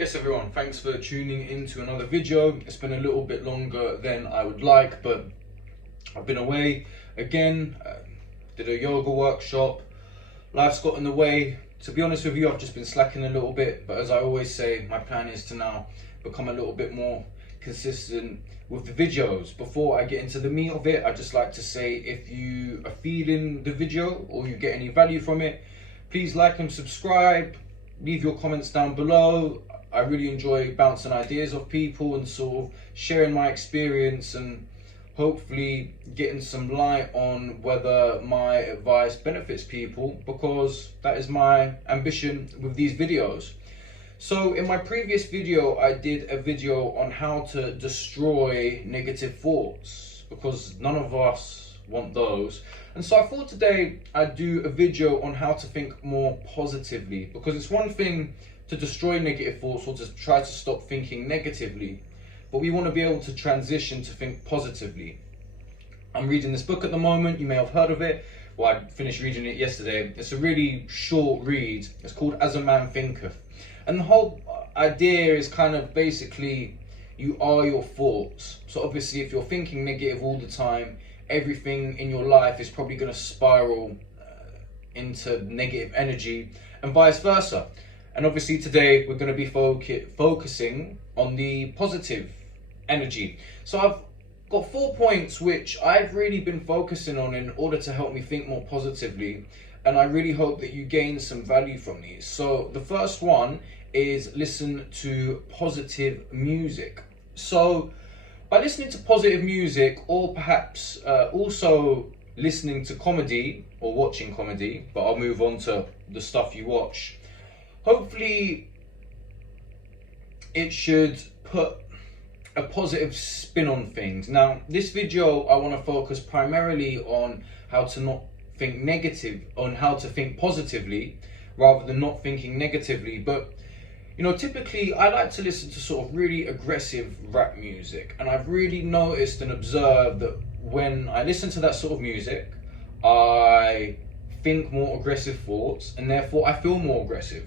Yes everyone, thanks for tuning into another video. It's been a little bit longer than I would like, but I've been away again, did a yoga workshop, life's got in the way. To be honest with you, I've just been slacking a little bit, but as I always say, my plan is to now become a little bit more consistent with the videos. Before I get into the meat of it, I'd just like to say, if you are feeling the video or you get any value from it, please like and subscribe, leave your comments down below. I really enjoy bouncing ideas off people and sort of sharing my experience and hopefully getting some light on whether my advice benefits people, because that is my ambition with these videos. So in my previous video, I did a video on how to destroy negative thoughts, because none of us want those. And so I thought today I'd do a video on how to think more positively, because it's one thing to destroy negative thoughts or to try to stop thinking negatively, but we want to be able to transition to think positively. I'm reading this book at the moment, you may have heard of it. Well, I finished reading it yesterday. It's a really short read. It's called As a Man Thinketh. And the whole idea is kind of basically, you are your thoughts. So obviously if you're thinking negative all the time, everything in your life is probably going to spiral into negative energy and vice versa. And obviously today we're going to be focusing on the positive energy. So I've got 4 points which I've really been focusing on in order to help me think more positively, and I really hope that you gain some value from these. So the first one is listen to positive music. So by listening to positive music, or perhaps also listening to comedy or watching comedy, but I'll move on to the stuff you watch, hopefully it should put a positive spin on things. Now, this video, I want to focus primarily on how to not think negative, on how to think positively rather than not thinking negatively. But you know, typically I like to listen to sort of really aggressive rap music, and I've really noticed and observed that when I listen to that sort of music, I think more aggressive thoughts, and therefore I feel more aggressive.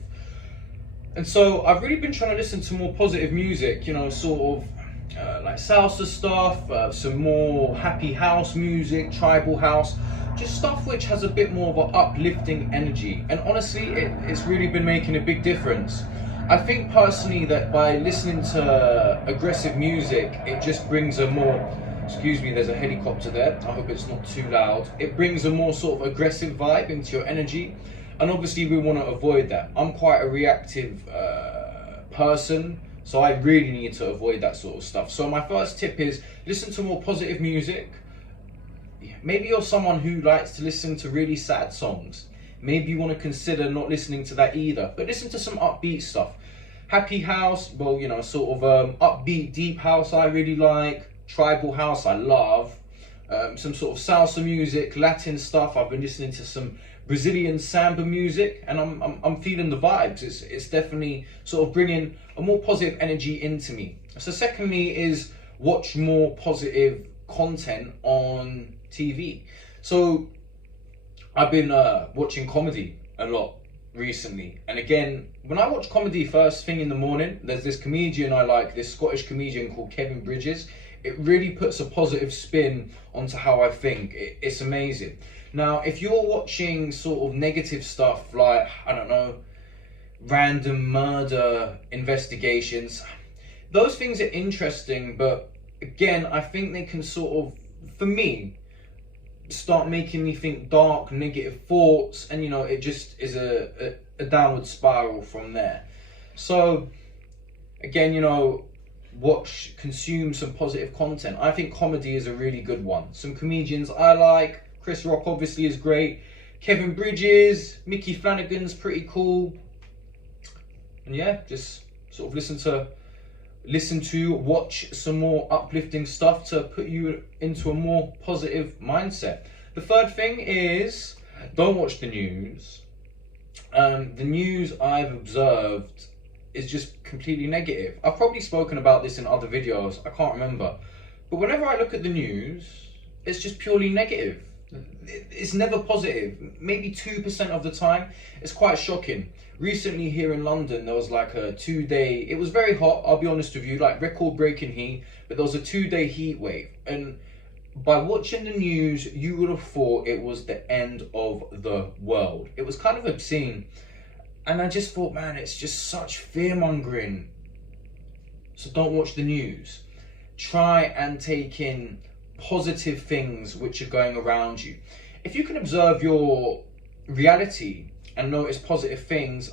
And so I've really been trying to listen to more positive music, you know, sort of like salsa stuff, some more happy house music, tribal house, just stuff which has a bit more of an uplifting energy. And honestly, it's really been making a big difference. I think personally that by listening to aggressive music, it just brings a more, excuse me, there's a helicopter there, I hope it's not too loud. It brings a more sort of aggressive vibe into your energy. And obviously we want to avoid that. I'm quite a reactive person, so I really need to avoid that sort of stuff. So my first tip is listen to more positive music. Maybe you're someone who likes to listen to really sad songs. Maybe you want to consider not listening to that either, but listen to some upbeat stuff. Happy house, well, you know, sort of upbeat, deep house I really like. Tribal house I love. Some sort of salsa music, Latin stuff. I've been listening to some Brazilian samba music, and I'm feeling the vibes. It's definitely sort of bringing a more positive energy into me. So secondly is watch more positive content on TV. So I've been watching comedy a lot recently, and again, when I watch comedy first thing in the morning, there's this comedian I like, this Scottish comedian called Kevin Bridges. It really puts a positive spin onto how I think. It's amazing. Now, if you're watching sort of negative stuff like, I don't know, random murder investigations, those things are interesting, but again, I think they can sort of, for me, start making me think dark, negative thoughts, and you know, it just is a downward spiral from there. So again, you know, consume some positive content. I think comedy is a really good one. Some comedians I like, Chris Rock obviously is great, Kevin Bridges, Mickey Flanagan's pretty cool. And yeah, just sort of listen to, watch some more uplifting stuff to put you into a more positive mindset. The third thing is, don't watch the news. The news I've observed is just completely negative. I've probably spoken about this in other videos, I can't remember. But whenever I look at the news, it's just purely negative. It's never positive. Maybe 2% of the time. It's quite shocking. recently here in London, there was like a 2-day, it was very hot, I'll be honest with you, like record breaking heat, but there was a 2-day heat wave. And by watching the news, you would have thought it was the end of the world. It was kind of obscene. And I just thought, man, it's just such fear mongering. So don't watch the news. Try and take in positive things which are going around you. If you can observe your reality and notice positive things,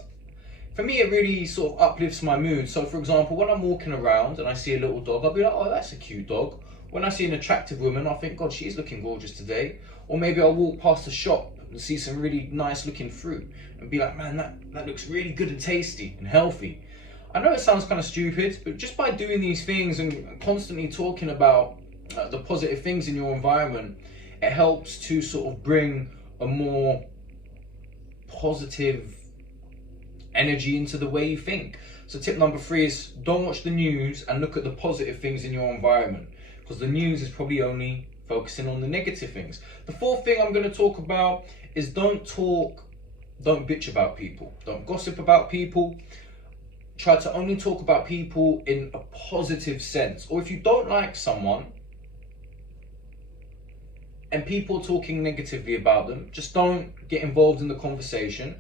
for me it really sort of uplifts my mood. So for example, when I'm walking around and I see a little dog, I'll be like, oh, that's a cute dog. When I see an attractive woman, I'll think, God, she's looking gorgeous today. Or maybe I'll walk past a shop and see some really nice looking fruit and be like, man, that looks really good and tasty and healthy. I know it sounds kind of stupid, but just by doing these things and constantly talking about the positive things in your environment, it helps to sort of bring a more positive energy into the way you think. So tip number 3 is don't watch the news and look at the positive things in your environment, because the news is probably only focusing on the negative things. The 4th thing I'm going to talk about is don't bitch about people. Don't gossip about people. Try to only talk about people in a positive sense. Or if you don't like someone and people talking negatively about them, just don't get involved in the conversation.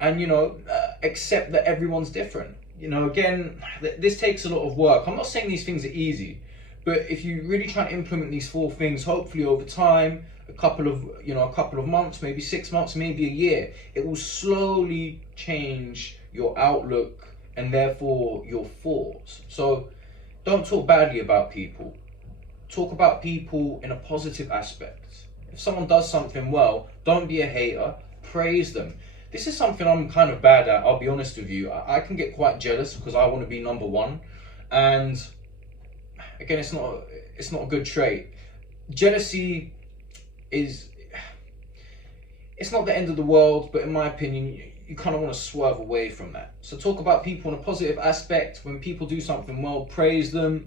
And, accept that everyone's different. Again, this takes a lot of work. I'm not saying these things are easy, but if you really try to implement these 4 things, hopefully over time, a couple of months, maybe 6 months, maybe a year, it will slowly change your outlook and therefore your thoughts. So don't talk badly about people. Talk about people in a positive aspect. If someone does something well, don't be a hater, praise them. This is something I'm kind of bad at, I'll be honest with you. I can get quite jealous because I want to be number one. And again, it's not a good trait. Jealousy it's not the end of the world, but in my opinion, you kind of want to swerve away from that. So talk about people in a positive aspect. When people do something well, praise them.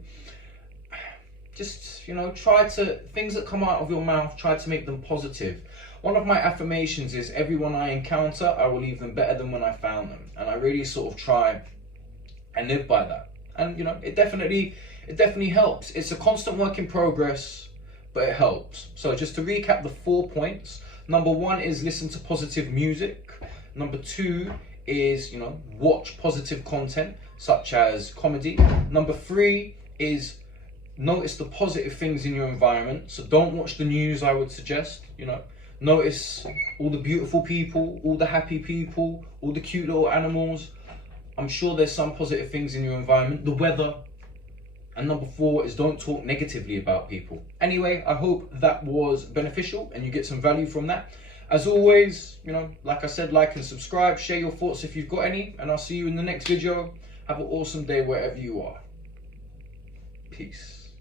Just, try to, things that come out of your mouth, try to make them positive. One of my affirmations is everyone I encounter, I will leave them better than when I found them. And I really sort of try and live by that. And, it definitely helps. It's a constant work in progress, but it helps. So just to recap the 4 points. Number 1 is listen to positive music. Number 2 is, watch positive content, such as comedy. Number 3 is notice the positive things in your environment. So don't watch the news, I would suggest, Notice all the beautiful people, all the happy people, all the cute little animals. I'm sure there's some positive things in your environment, the weather. And number 4 is don't talk negatively about people. Anyway, I hope that was beneficial and you get some value from that. As always, like I said, like and subscribe, share your thoughts if you've got any, and I'll see you in the next video. Have an awesome day wherever you are. Peace.